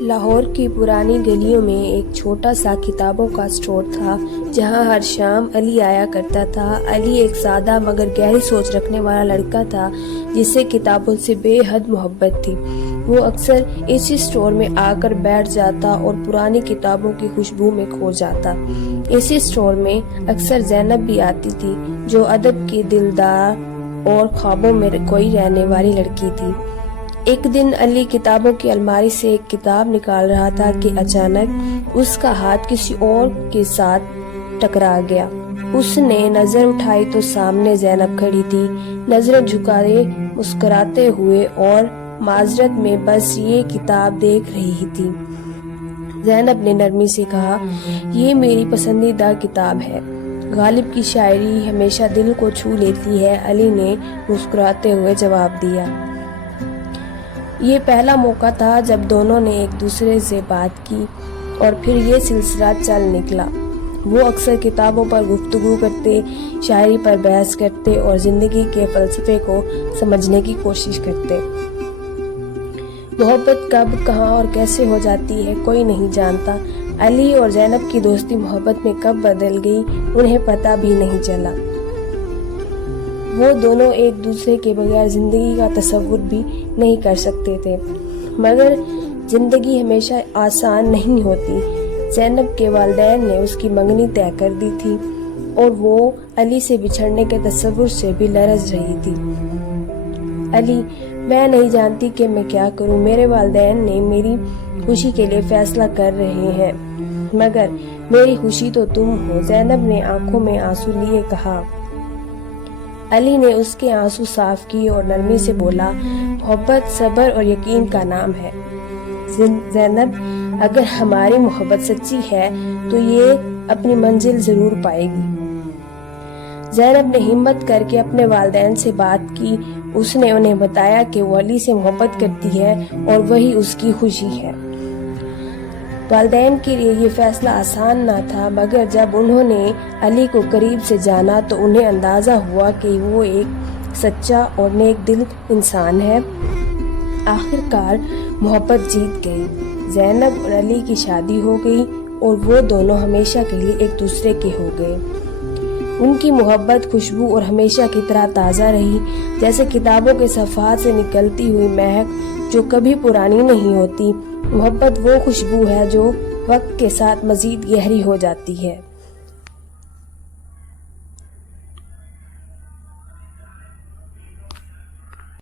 لاہور کی پرانی گلیوں میں ایک چھوٹا سا کتابوں کا اسٹور تھا جہاں ہر شام علی آیا کرتا تھا۔ علی ایک سادہ مگر گہری سوچ رکھنے والا لڑکا تھا جسے کتابوں سے بے حد محبت تھی۔ وہ اکثر اسی اسٹور میں آ کر بیٹھ جاتا اور پرانی کتابوں کی خوشبو میں کھو جاتا۔ اسی اسٹور میں اکثر زینب بھی آتی تھی جو ادب کی دلدار اور خوابوں میں کوئی رہنے والی لڑکی تھی۔ ایک دن علی کتابوں کی الماری سے ایک کتاب نکال رہا تھا کہ اچانک اس کا ہاتھ کسی اور کے ساتھ ٹکرا گیا۔ اس نے نظر اٹھائی تو سامنے زینب کھڑی تھی، نظریں جھکائے مسکراتے ہوئے اور معذرت میں بس یہ کتاب دیکھ رہی تھی۔ زینب نے نرمی سے کہا، یہ میری پسندیدہ کتاب ہے، غالب کی شاعری ہمیشہ دل کو چھو لیتی ہے۔ علی نے مسکراتے ہوئے جواب دیا۔ یہ پہلا موقع تھا جب دونوں نے ایک دوسرے سے بات کی اور پھر یہ سلسلہ چل نکلا۔ وہ اکثر کتابوں پر گفتگو کرتے، شاعری پر بحث کرتے اور زندگی کے فلسفے کو سمجھنے کی کوشش کرتے۔ محبت کب، کہاں اور کیسے ہو جاتی ہے کوئی نہیں جانتا۔ علی اور زینب کی دوستی محبت میں کب بدل گئی انہیں پتہ بھی نہیں چلا۔ وہ دونوں ایک دوسرے کے بغیر زندگی کا تصور بھی نہیں کر سکتے تھے، مگر زندگی ہمیشہ آسان نہیں ہوتی۔ زینب کے والدین نے اس کی منگنی طے کر دی تھی اور وہ علی سے بچھڑنے کے تصور سے بھی لرز رہی تھی۔ علی، میں نہیں جانتی کہ میں کیا کروں۔ میرے والدین نے میری خوشی کے لیے فیصلہ کر رہے ہیں، مگر میری خوشی تو تم ہو، زینب نے آنکھوں میں آنسو لیے کہا۔ علی نے اس کے آنسو صاف کیے اور نرمی سے بولا، محبت صبر اور یقین کا نام ہے۔ زینب، اگر ہماری محبت سچی ہے تو یہ اپنی منزل ضرور پائے گی۔ زینب نے ہمت کر کے اپنے والدین سے بات کی۔ اس نے انہیں بتایا کہ وہ علی سے محبت کرتی ہے اور وہی اس کی خوشی ہے۔ والدین کے لیے یہ فیصلہ آسان نہ تھا، مگر جب انہوں نے علی کو قریب سے جانا تو انہیں اندازہ ہوا کہ وہ ایک سچا اور نیک دل انسان ہے۔ آخرکار محبت جیت گئی۔ زینب اور علی کی شادی ہو گئی اور وہ دونوں ہمیشہ کے لیے ایک دوسرے کے ہو گئے۔ ان کی محبت خوشبو اور ہمیشہ کی طرح تازہ رہی، جیسے کتابوں کے صفحات سے نکلتی ہوئی مہک جو کبھی پرانی نہیں ہوتی۔ محبت وہ خوشبو ہے جو وقت کے ساتھ مزید گہری ہو جاتی ہے۔